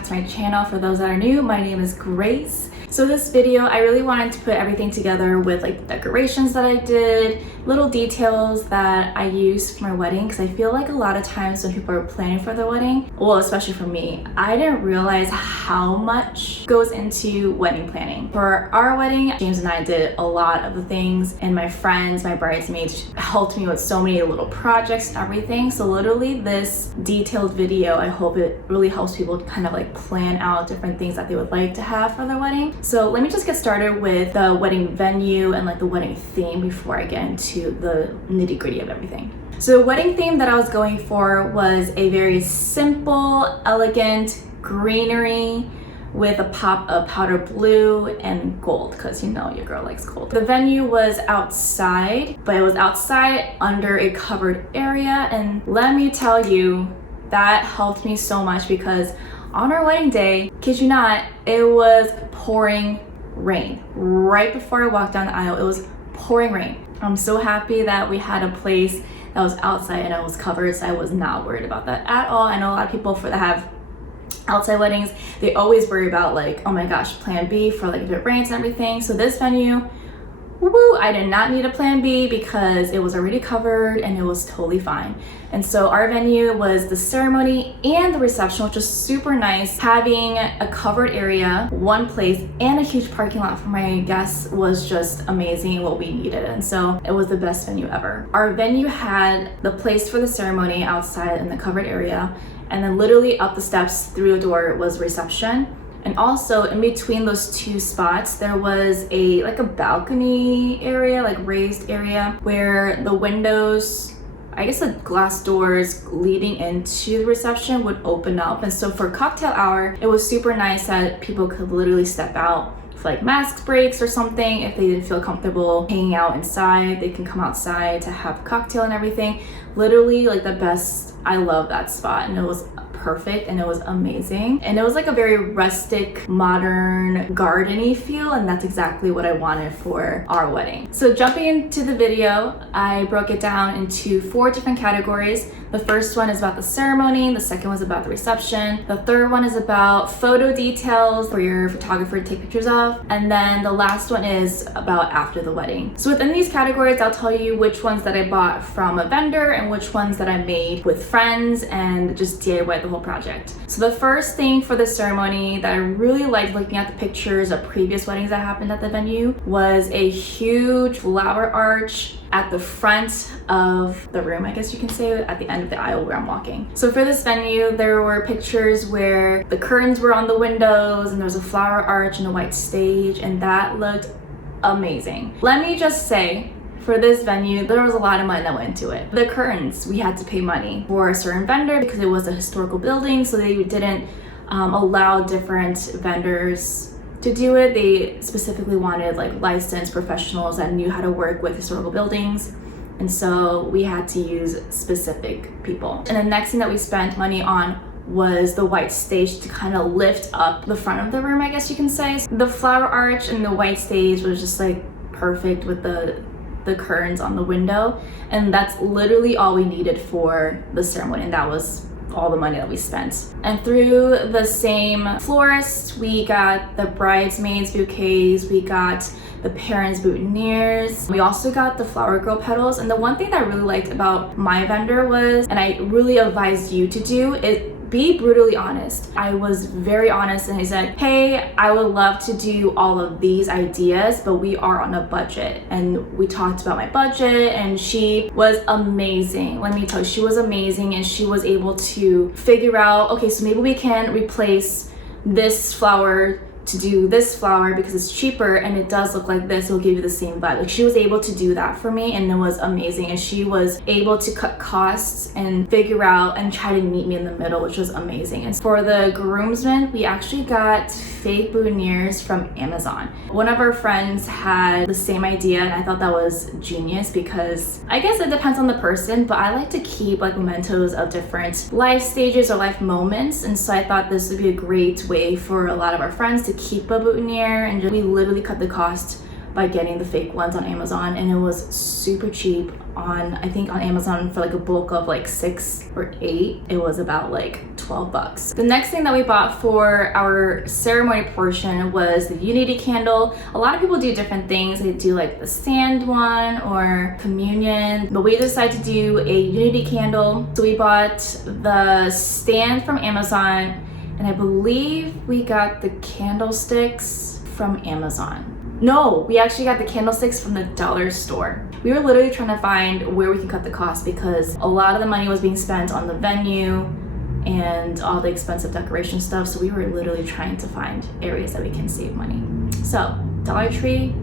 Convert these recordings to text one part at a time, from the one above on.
back to my channel. For those that are new, my name is Grace. So this video, I really wanted to put everything together with like the decorations that I did, little details that I used for my wedding, because I feel like a lot of times when people are planning for their wedding, well, especially for me, I didn't realize how much goes into wedding planning. For our wedding, James and I did a lot of the things, and my friends, my bridesmaids helped me with so many little projects and everything. So literally this detailed video, I hope it really helps people kind of like plan out different things that they would like to have for their wedding. So let me just get started with the wedding venue and like the wedding theme before I get into the nitty-gritty of everything. So the wedding theme that I was going for was a very simple, elegant greenery with a pop of powder blue and gold, because you know your girl likes gold. The venue was outside, but it was outside under a covered area, and let me tell you, that helped me so much because on our wedding day, kid you not, it was pouring rain. Right before I walked down the aisle, it was pouring rain. I'm so happy that we had a place that was outside and it was covered, so I was not worried about that at all. I know a lot of people that have outside weddings, they always worry about like, oh my gosh, plan B for like if it rains and everything. So this venue, woo, I did not need a plan B because it was already covered and it was totally fine. And so our venue was the ceremony and the reception, which was super nice. Having a covered area, one place, and a huge parking lot for my guests was just amazing, what we needed. And so it was the best venue ever. Our venue had the place for the ceremony outside in the covered area, and then literally up the steps through the door was reception. And also in between those two spots, there was a balcony area, like raised area, where the windows, I guess the glass doors leading into the reception would open up. And so for cocktail hour, it was super nice that people could literally step out for like mask breaks or something. If they didn't feel comfortable hanging out inside, they can come outside to have a cocktail and everything. Literally like the best. I love that spot, and it was perfect and it was amazing, and it was like a very rustic, modern, garden-y feel, and that's exactly what I wanted for our wedding. So jumping into the video, I broke it down into 4 different categories. The first one is about the ceremony, the second was about the reception, the third one is about photo details for your photographer to take pictures of, and then the last one is about after the wedding. So within these categories, I'll tell you which ones that I bought from a vendor and which ones that I made with friends and just DIY the whole project. So the first thing for the ceremony that I really liked looking at the pictures of previous weddings that happened at the venue was a huge flower arch at the front of the room, I guess you can say, at the end of the aisle where I'm walking. So for this venue, there were pictures where the curtains were on the windows and there was a flower arch and a white stage, and that looked amazing. Let me just say, for this venue, there was a lot of money that went into it. The curtains, we had to pay money for a certain vendor because it was a historical building, so they didn't allow different vendors to do it. They specifically wanted like licensed professionals that knew how to work with historical buildings, and so we had to use specific people. And the next thing that we spent money on was the white stage to kind of lift up the front of the room, I guess you can say. The flower arch and the white stage was just like perfect with the curtains on the window, and that's literally all we needed for the ceremony, and that was all the money that we spent. And through the same florist, we got the bridesmaids bouquets, we got the parents boutonnieres, we also got the flower girl petals. And the one thing that I really liked about my vendor was, and I really advise you to do, is be brutally honest. I was very honest, and I said, hey, I would love to do all of these ideas, but we are on a budget. And we talked about my budget, and she was amazing. Let me tell you, she was amazing, and she was able to figure out, okay, so maybe we can replace this flower to do this flower because it's cheaper and it does look like this, it'll give you the same vibe. Like, she was able to do that for me, and it was amazing. And she was able to cut costs and figure out and try to meet me in the middle, which was amazing. And for the groomsmen, we actually got fake boutonnieres from Amazon. One of our friends had the same idea, and I thought that was genius because I guess it depends on the person, but I like to keep like mementos of different life stages or life moments. And so I thought this would be a great way for a lot of our friends to keep a boutonniere, and we literally cut the cost by getting the fake ones on Amazon, and it was super cheap. I think on Amazon for like a bulk of like 6 or 8, it was about like 12 bucks. The next thing that we bought for our ceremony portion was the unity candle. A lot of people do different things. They do like the sand one or communion, but we decided to do a unity candle. So we bought the stand from Amazon, and I believe we got the candlesticks from Amazon. No, we actually got the candlesticks from the dollar store. We were literally trying to find where we could cut the cost because a lot of the money was being spent on the venue and all the expensive decoration stuff. So we were literally trying to find areas that we can save money. So Dollar Tree,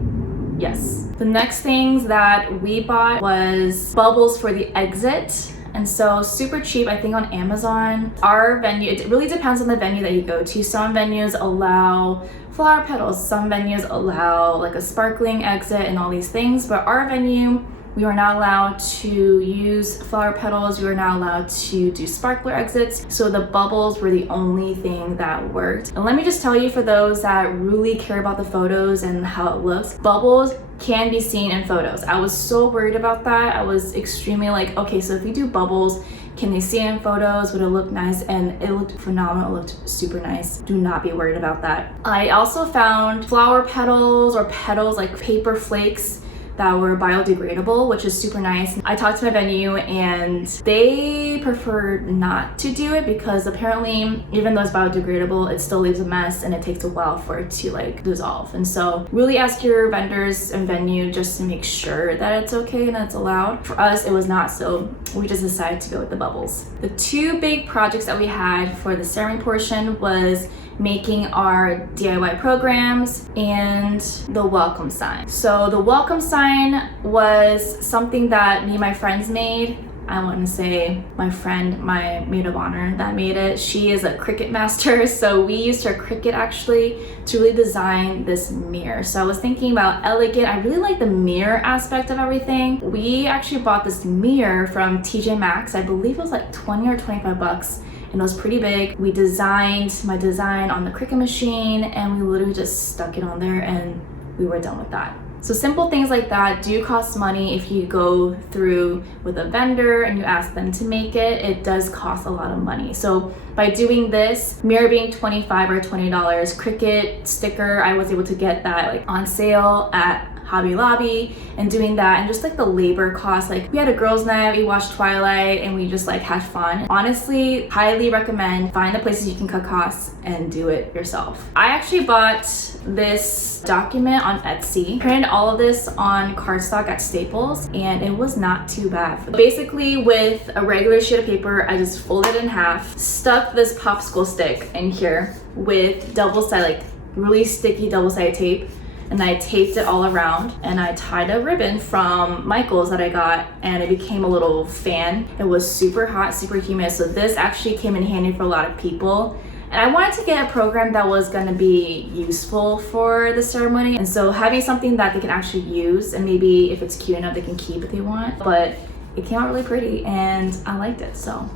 yes. The next things that we bought was bubbles for the exit. And so super cheap, I think on Amazon. Our venue, it really depends on the venue that you go to. Some venues allow flower petals, some venues allow like a sparkling exit and all these things, but our venue, we were not allowed to use flower petals, we were not allowed to do sparkler exits, so the bubbles were the only thing that worked. And let me just tell you, for those that really care about the photos and how it looks, bubbles can be seen in photos. I was so worried about that. I was extremely like, okay, so if you do bubbles, can they see it in photos? Would it look nice? And it looked phenomenal. It looked super nice. Do not be worried about that. I also found flower petals or petals like paper flakes that were biodegradable, which is super nice. I talked to my venue and they preferred not to do it because apparently even though it's biodegradable, it still leaves a mess and it takes a while for it to like dissolve. And so really ask your vendors and venue just to make sure that it's okay and that it's allowed. For us, it was not, so we just decided to go with the bubbles. The two big projects that we had for the ceremony portion was making our DIY programs and the welcome sign. So the welcome sign was something that me and my friends made. I want to say my friend, my maid of honor that made it. She is a Cricut master, so we used her Cricut actually to really design this mirror. So I was thinking about elegant. I really like the mirror aspect of everything. We actually bought this mirror from TJ Maxx. I believe it was like 20 or 25 bucks. And it was pretty big. We designed my design on the Cricut machine and we literally just stuck it on there and we were done with that. So simple things like that do cost money. If you go through with a vendor and you ask them to make it, it does cost a lot of money. So by doing this, mirror being $25 or $20, Cricut sticker, I was able to get that like on sale at Hobby Lobby, and doing that and just like the labor cost, like we had a girls' night, we watched Twilight and we just like had fun. Honestly, highly recommend, find the places you can cut costs and do it yourself. I actually bought this document on Etsy, printed all of this on cardstock at Staples, and it was not too bad. Basically with a regular sheet of paper, I just folded it in half, stuck this popsicle stick in here with double-sided, like really sticky double-sided tape, and I taped it all around and I tied a ribbon from Michael's that I got and it became a little fan. It was super hot, super humid, so this actually came in handy for a lot of people. And I wanted to get a program that was gonna be useful for the ceremony, and so having something that they can actually use and maybe if it's cute enough they can keep if they want, but it came out really pretty and I liked it, so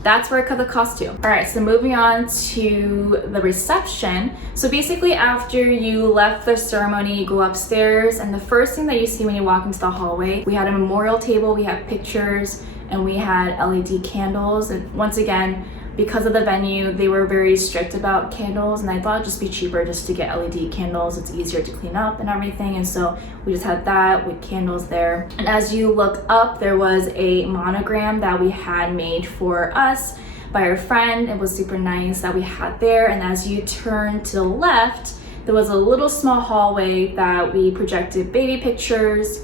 that's where I cut the cost to. All right, so moving on to the reception. So basically after you left the ceremony, you go upstairs and the first thing that you see when you walk into the hallway, we had a memorial table, we had pictures, and we had LED candles. And once again, because of the venue, they were very strict about candles, and I thought it'd just be cheaper just to get LED candles. It's easier to clean up and everything, and so we just had that with candles there. And as you look up, there was a monogram that we had made for us by our friend. It was super nice that we had there. And as you turn to the left, there was a little small hallway that we projected baby pictures,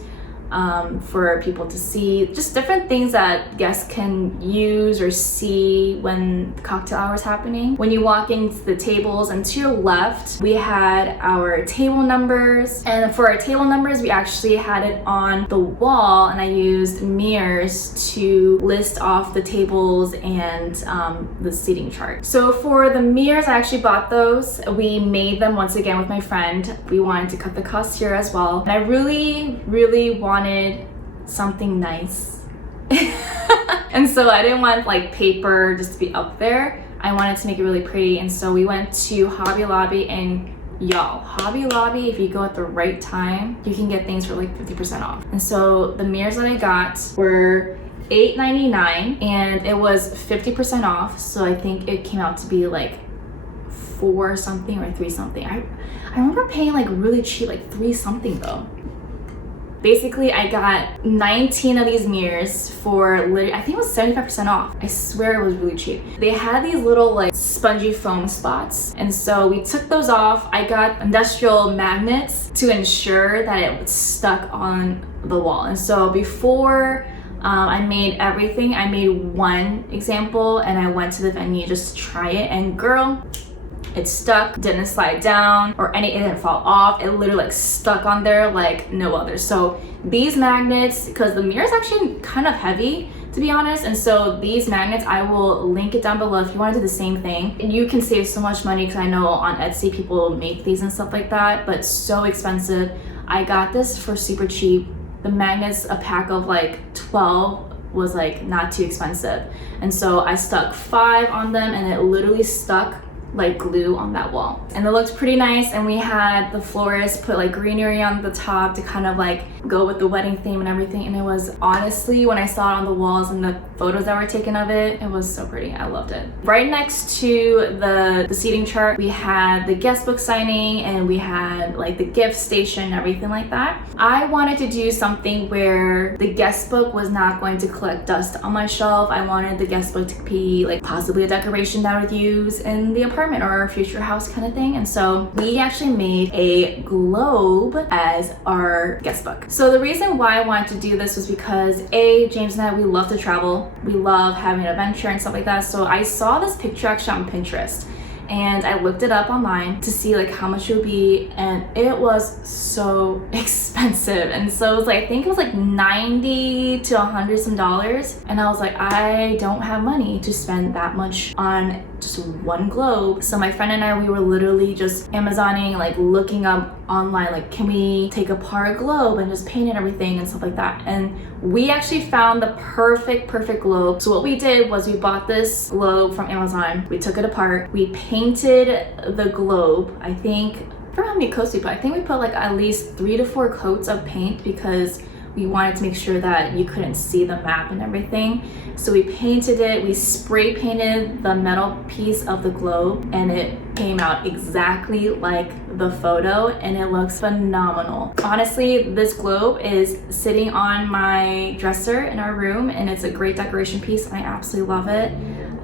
for people to see, just different things that guests can use or see when the cocktail hour is happening. When you walk into the tables, and to your left, we had our table numbers. And for our table numbers, we actually had it on the wall, and I used mirrors to list off the tables and the seating chart. So for the mirrors, I actually bought those. We made them once again with my friend. We wanted to cut the cost here as well. And I really, really wanted something nice. And so I didn't want like paper just to be up there. I wanted to make it really pretty, and so we went to Hobby Lobby, and y'all, Hobby Lobby, if you go at the right time, you can get things for like 50% off. And so the mirrors that I got were $8.99 and it was 50% off. So I think it came out to be like 4 something or 3 something. I remember paying like really cheap, like 3 something though. Basically, I got 19 of these mirrors for literally, I think it was 75% off. I swear it was really cheap. They had these little like spongy foam spots. And so we took those off. I got industrial magnets to ensure that it was stuck on the wall. And so before I made everything, I made one example and I went to the venue just to try it, and girl, it stuck, didn't slide down or it didn't fall off. It literally like stuck on there like no other. So these magnets, because the mirror is actually kind of heavy to be honest, and so these magnets, I will link it down below if you want to do the same thing. And you can save so much money because I know on Etsy people make these and stuff like that, but so expensive. I got this for super cheap. The magnets, a pack of like 12 was like not too expensive. And so I stuck 5 on them and it literally stuck like glue on that wall. And it looked pretty nice, and we had the florist put like greenery on the top to kind of like go with the wedding theme and everything. And it was honestly, when I saw it on the walls and the photos that were taken of it, it was so pretty. I loved it. Right next to the seating chart, we had the guest book signing and we had like the gift station and everything like that. I wanted to do something where the guest book was not going to collect dust on my shelf. I wanted the guest book to be like possibly a decoration that I would use in the apartment or our future house kind of thing. And so we actually made a globe as our guest book. So the reason why I wanted to do this was because James and I, we love to travel. We love having an adventure and stuff like that. So I saw this picture actually on Pinterest and I looked it up online to see like how much it would be, and it was so expensive. And so it was like, I think it was like $90 to $100 some dollars, and I was like, I don't have money to spend that much on just one globe. So my friend and I, we were literally just Amazoning, like looking up online, like can we take apart a globe and just paint it, everything and stuff like that. And we actually found the perfect globe. So what we did was we bought this globe from Amazon, we took it apart, we painted the globe. I think, I forgot how many coats we put. I think we put like at least 3 to 4 coats of paint because we wanted to make sure that you couldn't see the map and everything. So we painted it, we spray painted the metal piece of the globe, and it came out exactly like the photo, and it looks phenomenal. Honestly, this globe is sitting on my dresser in our room, and it's a great decoration piece, and I absolutely love it.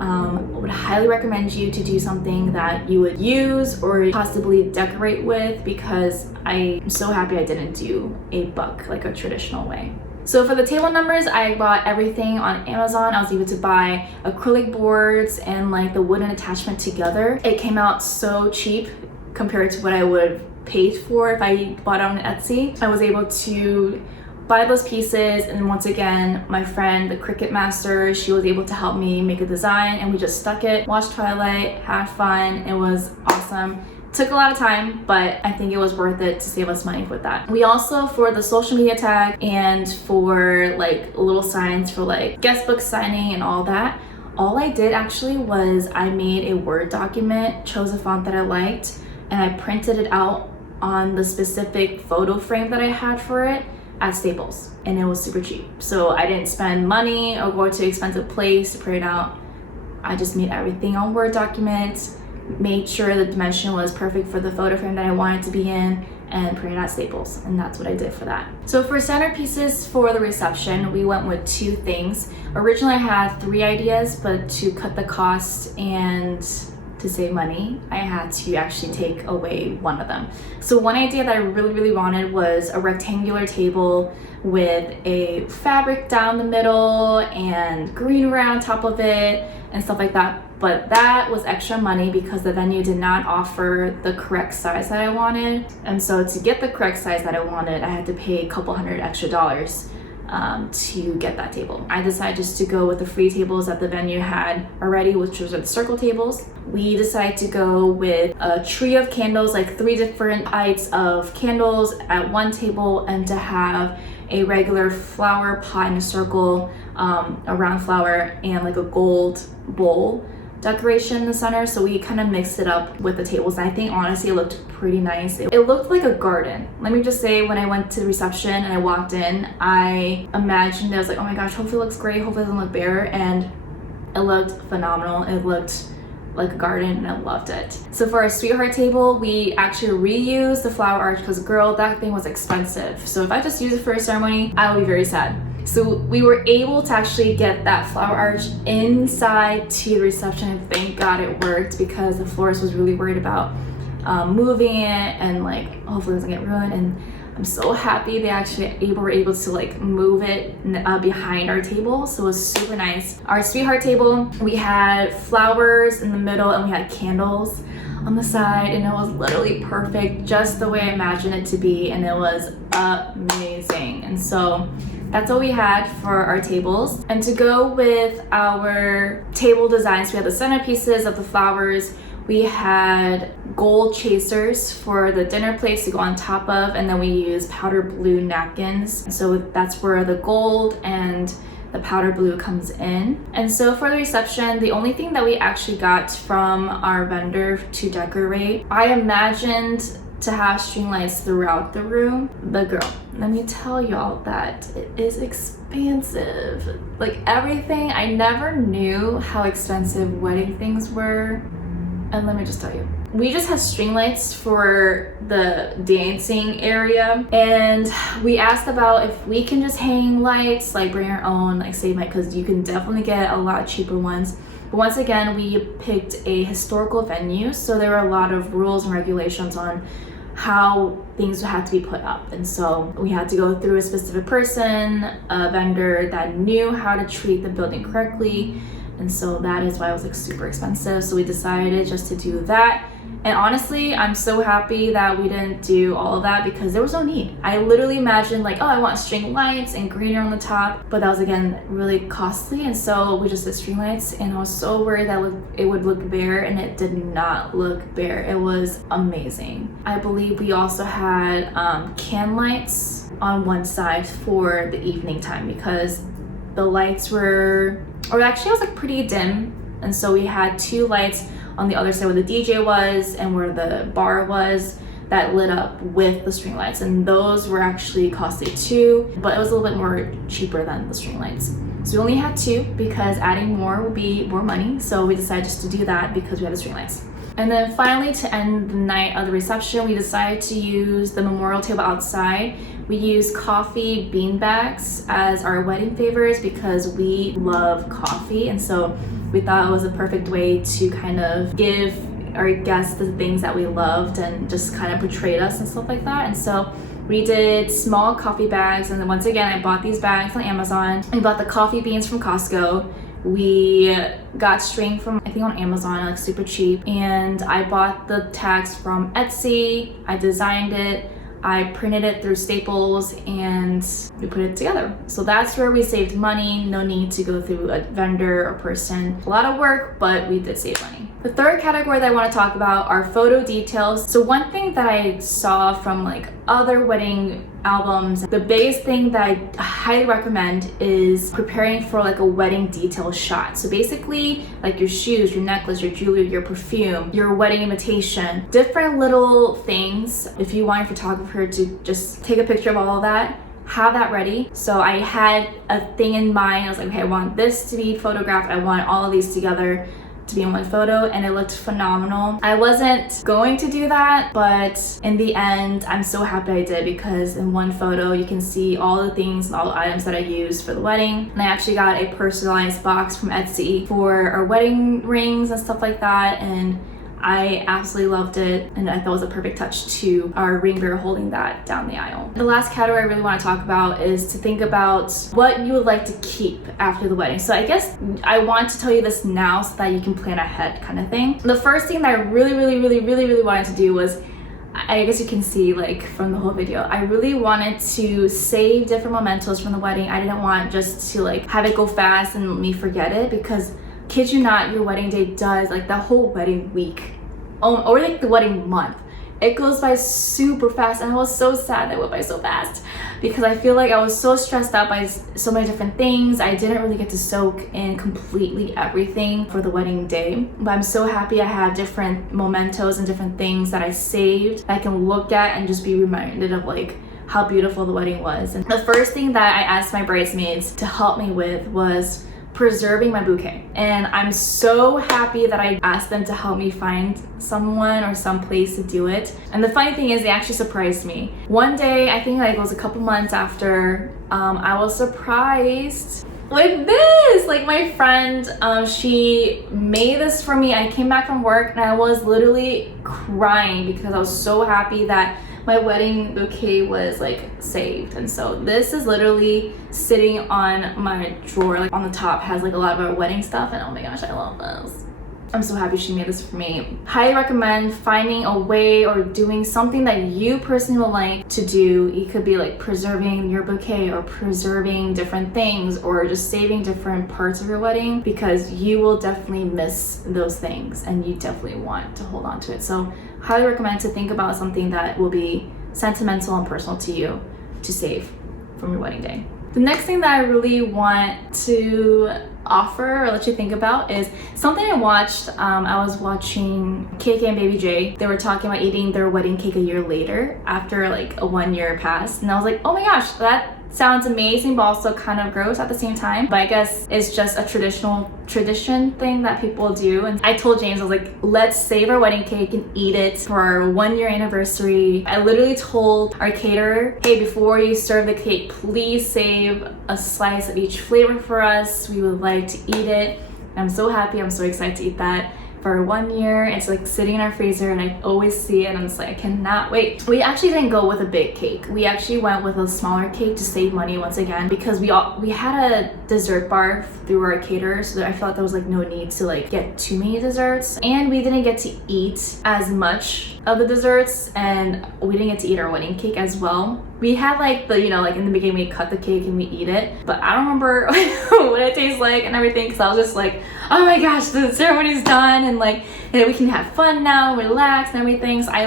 I would highly recommend you to do something that you would use or possibly decorate with, because I'm so happy I didn't do a book like a traditional way. So for the table numbers, I bought everything on Amazon. I was able to buy acrylic boards and like the wooden attachment together. It came out so cheap compared to what I would have paid for if I bought it on Etsy. I was able to buy those pieces, and once again, my friend, the Cricut master, she was able to help me make a design, and we just stuck it, watched Twilight, had fun. It was awesome. Took a lot of time, but I think it was worth it to save us money with that. We also, for the social media tag and for like little signs for like guest book signing and all that, all I did actually was I made a Word document, chose a font that I liked, and I printed it out on the specific photo frame that I had for it at Staples, and it was super cheap. So I didn't spend money or go to an expensive place to print it out. I just made everything on Word documents, made sure the dimension was perfect for the photo frame that I wanted to be in, and printed at Staples, and that's what I did for that. So for centerpieces for the reception, we went with 2 things. Originally I had 3 ideas, but to cut the cost and to save money, I had to actually take away one of them. So one idea that I really wanted was a rectangular table with a fabric down the middle and greenery on top of it and stuff like that. But that was extra money because the venue did not offer the correct size that I wanted. And so to get the correct size that I wanted, I had to pay a couple $100 extra to get that table. I decided just to go with the free tables that the venue had already, which was the circle tables. We decided to go with a tree of candles, like 3 different heights of candles at one table, and to have a regular flower pot in a circle, a round flower, and like a gold bowl decoration in the center, so we kind of mixed it up with the tables, and I think honestly it looked pretty nice. It looked like a garden. Let me just say, when I went to the reception and I walked in, I imagined, I was like, oh my gosh, hopefully it looks great, hopefully it doesn't look bare, and it looked phenomenal. It looked like a garden and I loved it. So for our sweetheart table, we actually reused the flower arch because girl, that thing was expensive. So if I just use it for a ceremony, I will be very sad. So we were able to actually get that flower arch inside to the reception, and thank God it worked, because the florist was really worried about moving it and like hopefully it doesn't get ruined. And I'm so happy they actually were able to like move it behind our table, so it was super nice. Our sweetheart table, we had flowers in the middle and we had candles on the side, and it was literally perfect, just the way I imagined it to be, and it was amazing. And so that's what we had for our tables. And to go with our table designs, we had the centerpieces of the flowers. We had gold chasers for the dinner plates to go on top of, and then we used powder blue napkins. So that's where the gold and the powder blue comes in. And so for the reception, the only thing that we actually got from our vendor to decorate, I imagined to have string lights throughout the room. But girl, let me tell y'all that it is expensive. Like everything, I never knew how expensive wedding things were. And let me just tell you, we just had string lights for the dancing area, and we asked about if we can just hang lights, like bring our own, like save money, because you can definitely get a lot cheaper ones. But once again, we picked a historical venue, so there were a lot of rules and regulations on how things had to be put up. And so we had to go through a specific person, a vendor that knew how to treat the building correctly. And so that is why it was like super expensive. So we decided just to do that. And honestly, I'm so happy that we didn't do all of that, because there was no need. I literally imagined like, oh, I want string lights and greener on the top, but that was again really costly. And so we just did string lights, and I was so worried that it would look bare, and it did not look bare. It was amazing. I believe we also had can lights on one side for the evening time, because the lights were, or actually it was like pretty dim. And so we had two lights on the other side where the DJ was and where the bar was that lit up with the string lights, and those were actually costly too, but it was a little bit more cheaper than the string lights. So we only had two because adding more would be more money, so we decided just to do that because we had the string lights. And then finally, to end the night of the reception, we decided to use the memorial table outside. We used coffee bean bags as our wedding favors because we love coffee, and so we thought it was a perfect way to kind of give our guests the things that we loved and just kind of portrayed us and stuff like that. And so we did small coffee bags, and then once again, I bought these bags on Amazon. I bought the coffee beans from Costco. We got string from, I think, on Amazon, like super cheap. And I bought the tags from Etsy. I designed it. I printed it through Staples, and we put it together. So that's where we saved money. No need to go through a vendor or person. A lot of work, but we did save money. The third category that I want to talk about are photo details. So one thing that I saw from like other wedding albums, the biggest thing that I highly recommend is preparing for like a wedding detail shot. So basically like your shoes, your necklace, your jewelry, your perfume, your wedding invitation, different little things. If you want your photographer to just take a picture of all of that, have that ready. So I had a thing in mind. I was like, okay, I want this to be photographed. I want all of these together to be in one photo, and it looked phenomenal. I wasn't going to do that, but in the end, I'm so happy I did, because in one photo, you can see all the things and all the items that I used for the wedding. And I actually got a personalized box from Etsy for our wedding rings and stuff like that, and I absolutely loved it, and I thought it was a perfect touch to our ring bearer holding that down the aisle. The last category I really want to talk about is to think about what you would like to keep after the wedding. So I guess I want to tell you this now so that you can plan ahead, kind of thing. The first thing that I really wanted to do was, I guess you can see like from the whole video, I really wanted to save different mementos from the wedding. I didn't want just to like have it go fast and me forget it, because kid you not, your wedding day does, like the whole wedding week, or like the wedding month, It goes by super fast, and I was so sad that it went by so fast because I feel like I was so stressed out by so many different things. I didn't really get to soak in completely everything for the wedding day, but I'm so happy I have different mementos and different things that I saved that I can look at and just be reminded of like how beautiful the wedding was. And the first thing that I asked my bridesmaids to help me with was preserving my bouquet, and I'm so happy that I asked them to help me find someone or some place to do it. And the funny thing is, they actually surprised me. One day, I think like it was a couple months after, I was surprised with this. Like my friend, she made this for me. I came back from work and I was literally crying because I was so happy that my wedding bouquet was like saved. And so this is literally sitting on my drawer, like on the top has like a lot of our wedding stuff, and oh my gosh, I love this. I'm so happy she made this for me. Highly recommend finding a way or doing something that you personally would like to do. It could be like preserving your bouquet or preserving different things or just saving different parts of your wedding, because you will definitely miss those things and you definitely want to hold on to it. So highly recommend to think about something that will be sentimental and personal to you to save from your wedding day. The next thing that I really want to offer or let you think about is something I watched. I was watching KK and Baby J. They were talking about eating their wedding cake a year later after like a 1 year passed, and I was like, oh my gosh, that sounds amazing but also kind of gross at the same time. But I guess it's just a tradition thing that people do. And I told James, I was like, let's save our wedding cake and eat it for our 1 year anniversary. I literally told our caterer, hey, before you serve the cake, please save a slice of each flavor for us. We would like to eat it. And I'm so happy, I'm so excited to eat that for 1 year. It's like sitting in our freezer and I always see it and I'm just like, I cannot wait. We actually didn't go with a big cake. We actually went with a smaller cake to save money once again, because we had a dessert bar through our caterer, so that I felt there was like no need to like get too many desserts, and we didn't get to eat as much of the desserts, and we didn't get to eat our wedding cake as well. We had like the, like in the beginning we cut the cake and we eat it, but I don't remember what it tastes like and everything, because I was just like, oh my gosh, the ceremony's done and like, we can have fun now, relax and everything. So I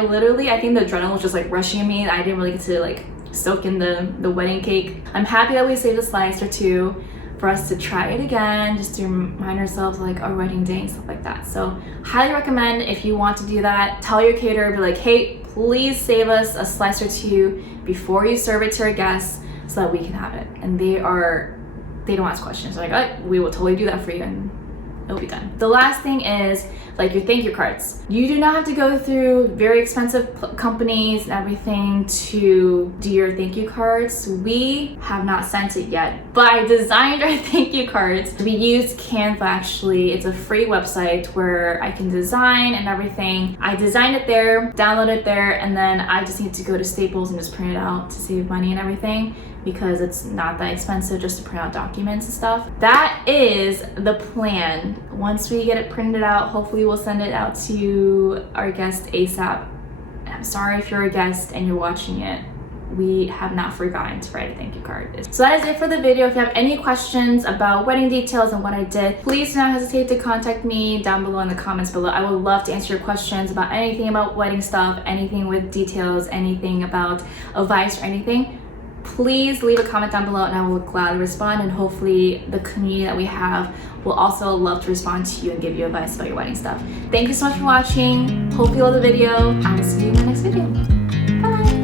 think the adrenaline was just like rushing me. I didn't really get to like soak in the wedding cake. I'm happy that we saved a slice or two for us to try it again, just to remind ourselves like our wedding day and stuff like that. So highly recommend, if you want to do that, tell your caterer, be like, hey, please save us a slice or two before you serve it to our guests so that we can have it. And they don't ask questions. They're like, oh, we will totally do that for you, and it'll be done. The last thing is like your thank you cards. You do not have to go through very expensive companies and everything to do your thank you cards. We have not sent it yet, but I designed our thank you cards. We used Canva actually. It's a free website where I can design and everything. I designed it there, download it there, and then I just need to go to Staples and just print it out to save money and everything, because it's not that expensive just to print out documents and stuff. That is the plan. Once we get it printed out, hopefully we'll send it out to our guest ASAP. I'm sorry if you're a guest and you're watching it. We have not forgotten to write a thank you card. So that is it for the video. If you have any questions about wedding details and what I did, please do not hesitate to contact me down below in the comments below. I would love to answer your questions about anything about wedding stuff, anything with details, anything about advice or anything. Please leave a comment down below and I will gladly respond, and hopefully the community that we have will also love to respond to you and give you advice about your wedding stuff. Thank you so much for watching. Hope you love the video. I will see you in my next video. Bye!